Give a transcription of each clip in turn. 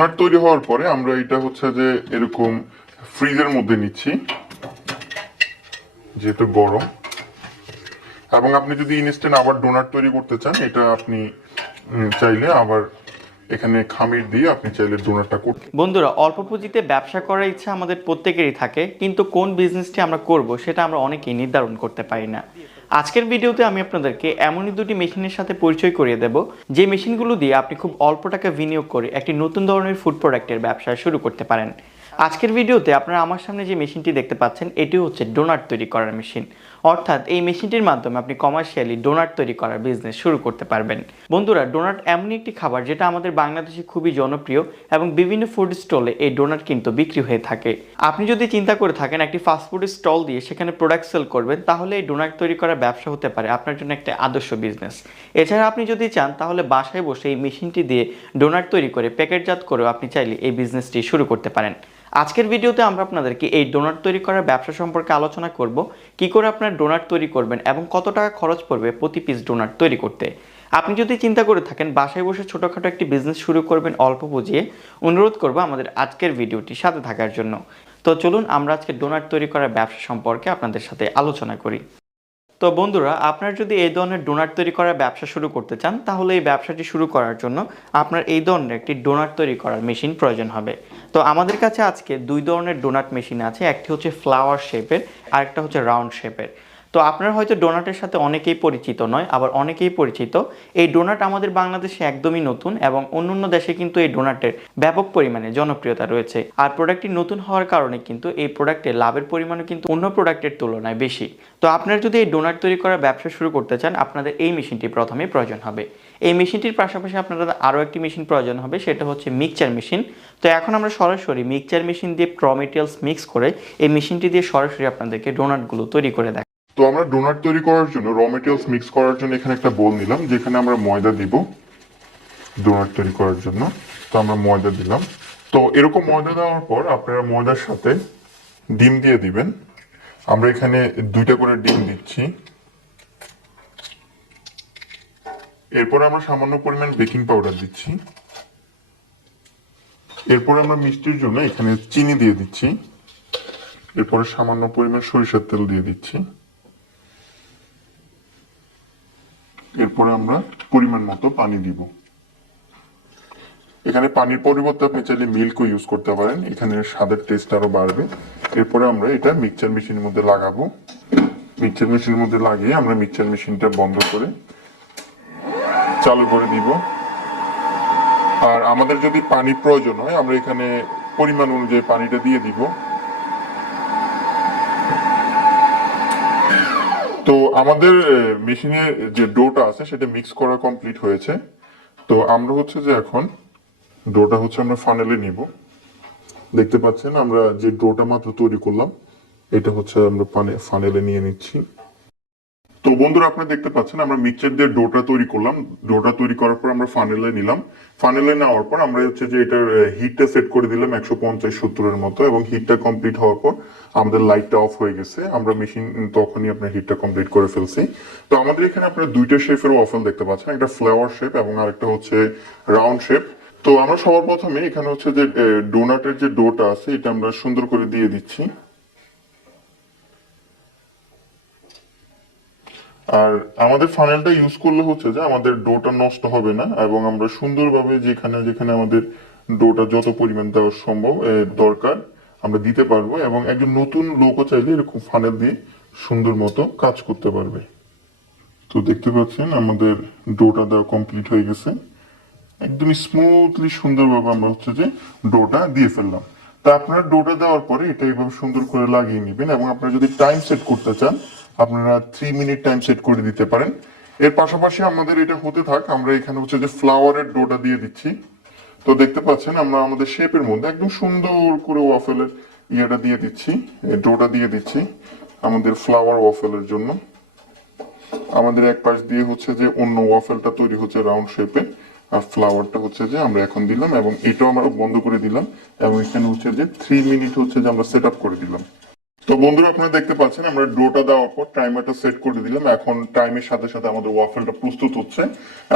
Donut তৈরি হওয়ার পরে আমরা এটা হচ্ছে যে এরকম ফ্রিজের মধ্যে নিচ্ছি, যেহেতু গরম। এবং আপনি যদি ইনস্ট্যান্ট আবার ডোনাট তৈরি করতে চান, এটা আপনি চাইলে আবার এখানে খামির দিয়ে আপনি চাইলে ডোনাটটা করতে বন্ধুরা, অল্প পুঁজিতে ব্যবসা করার ইচ্ছা আমাদের প্রত্যেকেরই থাকে, কিন্তু কোন বিজনেসটি আমরা করব সেটা আমরা অনেকেই নির্ধারণ করতে পারি না। আজকের ভিডিওতে আমি আপনাদেরকে এমনই দুটি মেশিনের সাথে পরিচয় করিয়ে দেব। যে মেশিনগুলো দিয়ে আপনি খুব অল্প টাকা বিনিয়োগ করে একটি নতুন ধরনের ফুড প্রোডাক্টের ব্যবসা শুরু করতে পারেন। আজকের ভিডিওতে আপনারা আমার সামনে যে মেশিনটি দেখতে পাচ্ছেন এটি হচ্ছে ডোনাট তৈরি করার মেশিন। অর্থাৎ এই মেশিনটির মাধ্যমে আপনি কমার্শিয়ালি ডোনাট তৈরি করার বিজনেস শুরু করতে পারবেন। বন্ধুরা ডোনাট এমনই একটি খাবার যেটা আমাদের বাংলাদেশে খুবই জনপ্রিয় এবং বিভিন্ন ফুড স্টলে এই ডোনাট কিন্তু বিক্রি হয়ে থাকে। আপনি যদি চিন্তা করে থাকেন, একটি ফাস্টফুড স্টল দিয়ে সেখানে প্রোডাক্ট সেল করবেন, তাহলে এই ডোনাট তৈরি করার ব্যবসা হতে পারে আপনার জন্য একটা আদর্শ বিজনেস এছাড়া আপনি যদি চান, তাহলে বাসায় বসে এই মেশিনটি দিয়ে ডোনাট তৈরি করে প্যাকেটজাত করেও আপনি চাইলে এই বিজনেসটি শুরু করতে পারেন। আজকের ভিডিওতে আমরা আপনাদেরকে এই ডোনাট তৈরি করার ব্যবসা সম্পর্কে আলোচনা করব, কি করে আপনার ডোনাট তৈরি করবেন এবং কত টাকা খরচ পড়বে প্রতি পিস ডোনাট তৈরি করতে। আপনি যদি চিন্তা করে থাকেন, বাসায় বসে ছোটোখাটো একটি বিজনেস শুরু করবেন অল্প বুঝিয়ে, অনুরোধ করব আমাদের আজকের ভিডিওটি সাথে থাকার জন্য। তো চলুন আমরা আজকে ডোনাট তৈরি করার ব্যবসা সম্পর্কে আপনাদের সাথে আলোচনা করি। তো বন্ধুরা, আপনার যদি এই ধরনের ডোনার তৈরি করার ব্যবসা শুরু করতে চান, তাহলে এই ব্যবসাটি শুরু করার জন্য আপনার এই ধরনের একটি ডোনার তৈরি করার মেশিন প্রয়োজন হবে। তো আমাদের কাছে আজকে দুই ধরনের ডোনাট মেশিন আছে, একটি হচ্ছে ফ্লাওয়ার শেপের আর একটা হচ্ছে রাউন্ড শেপের তো আপনার হয়তো ডোনাটের সাথে অনেকেই পরিচিত নয়, আবার অনেকেই পরিচিত। এই ডোনাট আমাদের বাংলাদেশে একদমই নতুন এবং অন্যান্য দেশে কিন্তু এই ডোনাটের ব্যাপক পরিমাণে জনপ্রিয়তা রয়েছে। আর প্রোডাক্টটি নতুন হওয়ার কারণে কিন্তু এই প্রোডাক্টের লাভের পরিমাণও কিন্তু অন্য প্রোডাক্টের তুলনায় বেশি। তো আপনারা যদি এই ডোনাট তৈরি করার ব্যবসা শুরু করতে চান, আপনাদের এই মেশিনটি প্রথমে প্রয়োজন হবে। এই মেশিনটির পাশাপাশি আপনাদের আরও একটি মেশিন প্রয়োজন হবে, সেটা হচ্ছে মিক্সচার মেশিন তো এখন আমরা সরাসরি মিক্সচার মেশিন দিয়ে র মেটেরিয়ালস মিক্স করে এই মেশিনটি দিয়ে সরাসরি আপনাদেরকে ডোনাটগুলো তৈরি করে দেখ তো আমরা ডোনাট তৈরি করার জন্য র মেটেরিয়ালস মিক্স করার জন্য এখানে একটা বোল নিলাম, যেখানে আমরা ময়দা দিব ডোনাট তৈরি করার জন্য। তো আমরা ময়দা দিলাম। তো এরকম ময়দা দেওয়ার পর আপনারা ময়দার সাথে ডিম দিয়ে দিবেন। আমরা এখানে দুইটা করে ডিম দিচ্ছি। এরপর আমরা সামান্য পরিমাণ বেকিং পাউডার দিচ্ছি। এরপর আমরা মিষ্টির জন্য এখানে চিনি দিয়ে দিচ্ছি। এরপরে সামান্য পরিমাণ সরিষার তেল দিয়ে দিচ্ছি। এরপরে আমরা পরিমাণ মতো পানি দিব। এখানে পানির পরিবর্তে আপনি চাইলে মিল্কও ইউজ করতে পারেন। এখানে স্বাদের টেস্ট আরও বাড়বে। এরপরে আমরা এটা মিক্সচার মেশিনের মধ্যে লাগাবো। মিক্সচার মেশিনের মধ্যে লাগিয়ে আমরা মিক্সচার মেশিনটা বন্ধ করে চালু করে দিব। আর আমাদের যদি পানি প্রয়োজন হয়, আমরা এখানে পরিমাণ অনুযায়ী পানিটা দিয়ে দিব। তো আমাদের মেশিনে যে ডোটা আছে, সেটা মিক্স করা কমপ্লিট হয়েছে। তো আমরা হচ্ছে যে এখন ডোটা হচ্ছে আমরা ফানেলে নিব। দেখতে পাচ্ছেন, আমরা যে ডোটা মাত্র তৈরি করলাম, এটা হচ্ছে আমরা ফানেলে নিয়ে নিচ্ছি। তো বন্ধুরা, আপনারা দেখতে পাচ্ছেন, আমরা মিক্সচার দিয়ে ডোটা তৈরি করলাম। ডোটা তৈরি করার পর আমরা ফানেলে নিলাম। ফানেলে নেওয়ার পর আমরা হচ্ছে যে এটার হিটটা সেট করে দিলাম একশো পঞ্চাশ সত্তরের মতো এবং হিটটা কমপ্লিট হওয়ার পর আমাদের লাইটটা অফ হয়ে গেছে। আমরা মেশিন তখনই আপনার হিটটা কমপ্লিট করে ফেলছি। তো আমাদের এখানে আপনার দুইটা শেপের ওয়াফেল দেখতে পাচ্ছেন। একটা ফ্লাওয়ার শেপ এবং আরেকটা হচ্ছে রাউন্ড শেপ তো আমরা সবার প্রথমে এখানে হচ্ছে যে ডোনাটের যে ডোটা আছে, এটা আমরা সুন্দর করে দিয়ে দিচ্ছি। আর আমাদের ফানেলটা ইউজ করলে হচ্ছে যে আমাদের ডোটা নষ্ট হবে না এবং আমরা সুন্দরভাবে যেখানে যেখানে আমাদের ডোটা যত পরিমাণ দেওয়া সম্ভব দরকার, আমরা দিতে পারব এবং একজন নতুন লোকও চাইলে এরকম ফানেল দিয়ে সুন্দর মতো কাজ করতে পারবে। তো দেখতে পাচ্ছেন আমাদের ডোটা দেওয়া কমপ্লিট হয়ে গেছে। একদম স্মুথলি সুন্দরভাবে আমরা হচ্ছে যে ডোটা দিয়ে ফেললাম। তা আপনারা ডোটা দেওয়ার পরে এটা এইভাবে সুন্দর করে লাগিয়ে নেবেন এবং আপনারা যদি টাইম সেট করতে চান আপনারা থ্রি মিনিট টাইম সেট করে দিতে পারেন। এর পাশাপাশি আমাদের এটা হতে থাক, আমরা এখানে হচ্ছে যে ফ্লাওয়ারের ডোটা দিয়ে দিচ্ছি। তো দেখতে পাচ্ছেন, আমরা আমাদের শেপের মধ্যে একদম সুন্দর করে ওয়াফেলের ইয়েটা দিয়ে দিচ্ছি ডোটা দিয়ে দিচ্ছি আমাদের ফ্লাওয়ার ওয়াফেলের জন্য। আমাদের এক পাশ দিয়ে হচ্ছে যে অন্য ওয়াফেলটা তৈরি হচ্ছে রাউন্ড শেপে আর ফ্লাওয়ারটা হচ্ছে যে আমরা এখন দিলাম এবং এটাও আমরা বন্ধ করে দিলাম এবং এখানে হচ্ছে যে থ্রি মিনিট হচ্ছে যে আমরা সেট করে দিলাম। তো বন্ধুরা আপনারা দেখতে পাচ্ছেন, আমরা ডোটা দেওয়ার পর টাইমারটা সেট করে দিলাম। এখন টাইমের সাথে সাথে আমাদের ওয়াফেলটা প্রস্তুত হচ্ছে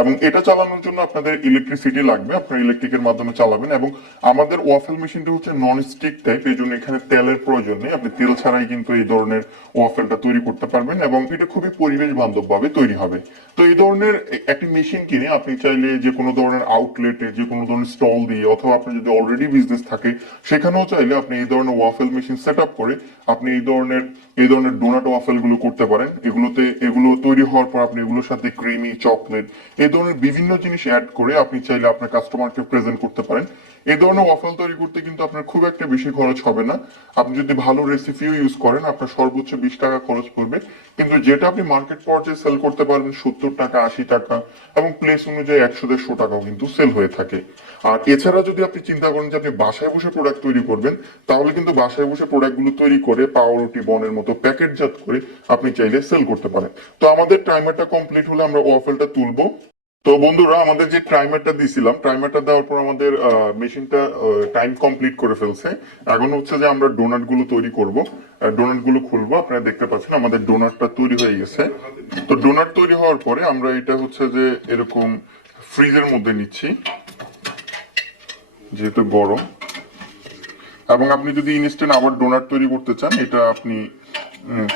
এবং এটা চালানোর জন্য আপনাদের ইলেকট্রিসিটি লাগবে। আপনারা ইলেকট্রিকের মাধ্যমে চালাবেন এবং আমাদের ওয়াফেল মেশিনটা হচ্ছে নন স্টিক টাইপ এই জন্য এখানে তেলের প্রয়োজন নেই। আপনি তেল ছাড়াই কিন্তু এই ধরনের ওয়াফেলটা তৈরি করতে পারবেন এবং এটা খুবই পরিবেশ বান্ধব ভাবে তৈরি হবে। তো এই ধরনের একটি মেশিন কিনে আপনি চাইলে যে কোনো ধরনের আউটলেটে যে কোনো ধরনের স্টল দিয়ে অথবা আপনার যদি অলরেডি বিজনেস থাকে, সেখানেও চাইলে আপনি এই ধরনের ওয়াফেল মেশিন সেট আপ করে আপনি এই ধরনের এই ধরনের ডোনাট ওয়াফেলগুলো করতে পারেন। এগুলোতে, এগুলো তৈরি হওয়ার পর আপনি এগুলোর সাথে ক্রিমি চকলেট এই ধরনের বিভিন্ন জিনিস অ্যাড করে আপনি চাইলে আপনার কাস্টমারকে প্রেজেন্ট করতে পারেন। এই ধরনের ওয়াফেল তৈরি করতে কিন্তু আপনার খুব একটা বেশি খরচ হবে না। আপনি যদি ভালো রেসিপিও ইউজ করেন, আপনার সর্বোচ্চ বিশ টাকা খরচ পড়বে। কিন্তু যেটা আপনি মার্কেট পর্যায়ে সেল করতে পারবেন, সত্তর টাকা, আশি টাকা এবং প্লেস অনুযায়ী একশো, দেড়শো টাকাও কিন্তু সেল হয়ে থাকে। আর এছাড়া যদি আপনি চিন্তা করেন যে আপনি বাসায় বসে প্রোডাক্ট তৈরি করবেন, তাহলে কিন্তু বাসায় বসে প্রোডাক্টগুলো তৈরি করে পাউরুটি, বনের মতো প্যাকেটজাত করে আপনি চাইলে সেল করতে পারেন। তো আমাদের টাইমারটা কমপ্লিট হলে আমরা ওয়াফেলটা তুলবো। তো বন্ধুরা, আমাদের যে টাইমারটা দিছিলাম টাইমারটা দেওয়ার পর আমাদের মেশিনটা টাইম কমপ্লিট করে ফেলছে। এখন হচ্ছে যে আমরা ডোনাটগুলো তৈরি করব। ডোনাটগুলো খুলবো। আপনারা দেখতে পাচ্ছেন আমাদের ডোনাটটা তৈরি হয়ে গেছে। তো ডোনাট তৈরি হওয়ার পরে আমরা এটা হচ্ছে যে এরকম ফ্রিজের মধ্যে নিচ্ছি, যেহেতু গরম। এবং আপনি যদি ইনস্ট্যান্ট আবার ডোনাট তৈরি করতে চান, এটা আপনি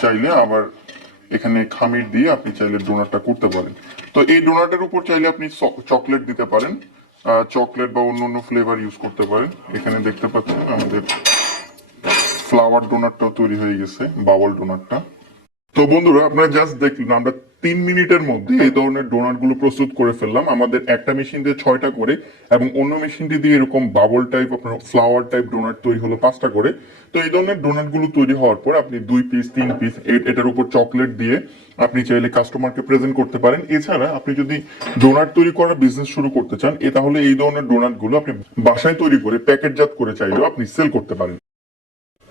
চাইলে আবার এখানে খামির দিয়ে আপনি চাইলে ডোনাটটা করতে পারেন। তো এই ডোনাটের উপর চাইলে আপনি চকলেট দিতে পারেন। চকলেট বা অন্য অন্য ফ্লেভার ইউজ করতে পারেন। এখানে দেখতে পাচ্ছেন আমাদের ফ্লাওয়ার ডোনাটটাও তৈরি হয়ে গেছে বাবল ডোনাটটা তো বন্ধুরা, আপনারা জাস্ট দেখলেন, আমরা তিন মিনিটের মধ্যে এই ধরনের ডোনাটগুলো প্রস্তুত করে ফেললাম। আমাদের একটা মেশিন দিয়ে ছয়টা করে এবং অন্য মেশিনটি দিয়ে এরকম বাবল টাইপ আপনার ফ্লাওয়ার টাইপ ডোনাট তৈরি হলো পাঁচটা করে। তো এই ধরনের ডোনাটগুলো তৈরি হওয়ার পর আপনি দুই পিস তিন পিস এটার উপর চকলেট দিয়ে আপনি চাইলে কাস্টমারকে প্রেজেন্ট করতে পারেন। এছাড়া আপনি যদি ডোনাট তৈরি করার বিজনেস শুরু করতে চান, এ তাহলে এই ধরনের ডোনাটগুলো আপনি বাসায় তৈরি করে প্যাকেটজাত করে চাইলেও আপনি সেল করতে পারেন।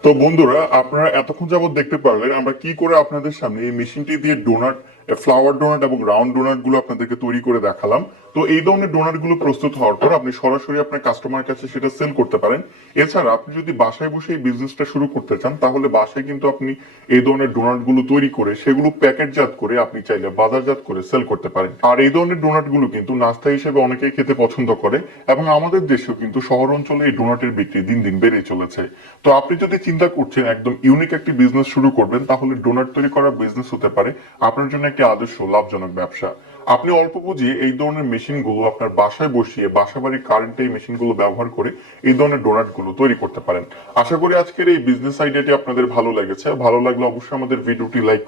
তো বন্ধুরা, আপনারা এতক্ষণ যাবত দেখতে পারলেন আমরা কি করে আপনাদের সামনে এই মেশিনটি দিয়ে ডোনাট ফ্লাওয়ার ডোনাট এবং রাউন্ড ডোনাটগুলো আপনাদেরকে তৈরি করে দেখালাম। তো এই ধরনের ডোনাটগুলো প্রস্তুত হওয়ার পর আপনি সরাসরি আপনার কাস্টমার কাছে সেটা সেল করতে পারেন। এছাড়া আপনি যদি বাসায় বসে এই বিজনেসটা শুরু করতে চান, তাহলে বাসায় কিন্তু আপনি এই ধরনের ডোনাটগুলো তৈরি করে সেগুলো প্যাকেটজাত করে আপনি চাইলে বাজারজাত করে সেল করতে পারেন। আর এই ধরনের ডোনাটগুলো কিন্তু নাস্তা হিসেবে অনেকেই খেতে পছন্দ করে এবং আমাদের দেশেও কিন্তু শহর অঞ্চলে এই ডোনাটের বিক্রি দিন দিন বেড়ে চলেছে। তো আপনি যদি চিন্তা করছেন একদম ইউনিক একটি বিজনেস শুরু করবেন, তাহলে ডোনাট তৈরি করা বিজনেস হতে পারে। আপনার জন্য একটি আদর্শ লাভজনক ব্যবসা। আপনি অল্প বুঝিয়ে এই ধরনের মেশিনগুলো আপনার বাসায় বসিয়ে বাসা বাড়ির কারেন্ট এই মেশিনগুলো ব্যবহার করে এই ধরনের ডোনাটগুলো তৈরি করতে পারেন। আশা করি আজকের এই বিজনেস আইডিয়াটি আপনাদের ভালো লেগেছে। ভালো লাগলে অবশ্যই আমাদের ভিডিওটি লাইক